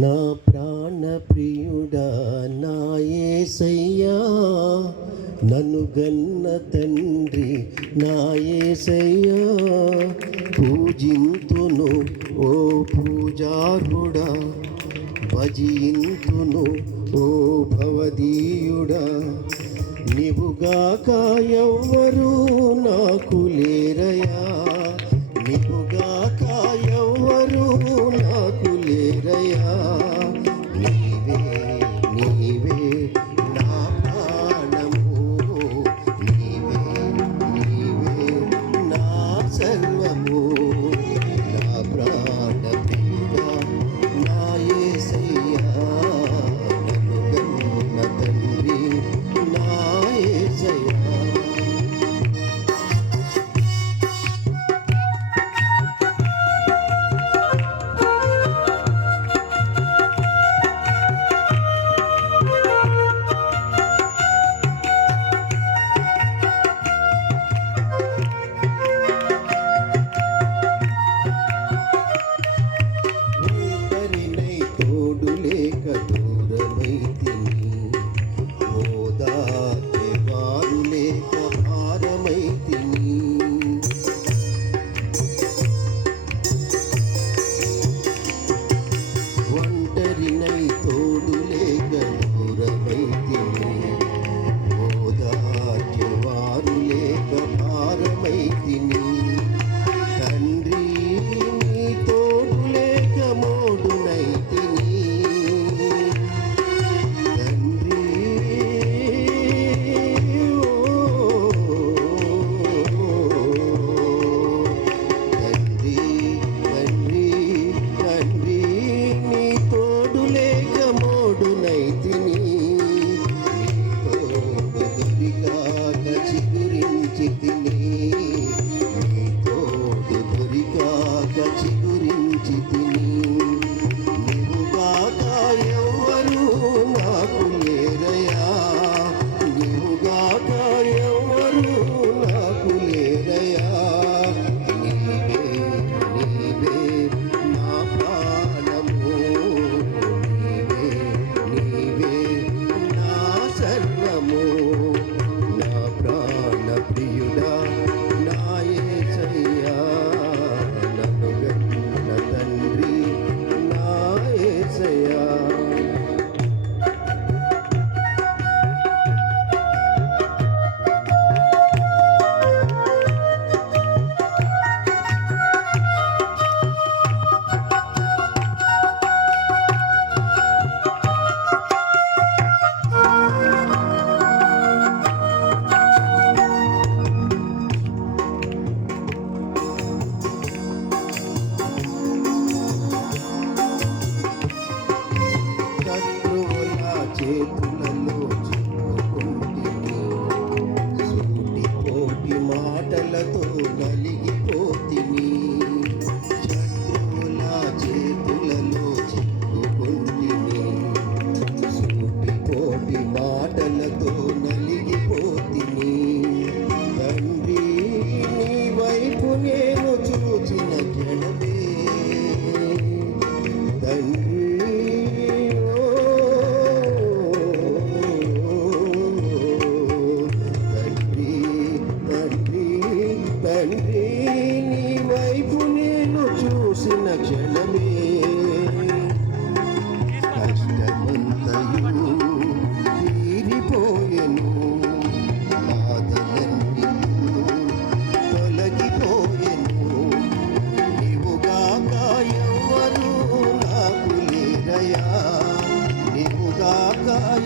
నా ప్రాణప్రియుడా నా ఏసయ్యా నన్ను గన్న తండ్రి నా ఏసయ్యా పూజింతును ఓ పూజారుడా భజింతును ఓ భవదీయుడా. నివుగాక ఎవ్వరూ నాకు లేరయా నివుగాక సర్వము.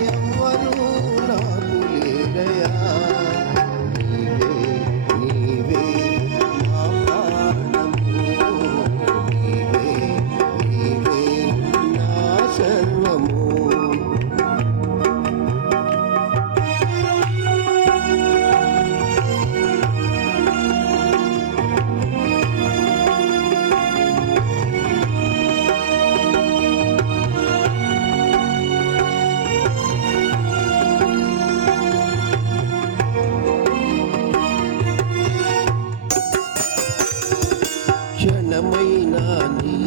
ಎವರು ఘనమైన నీ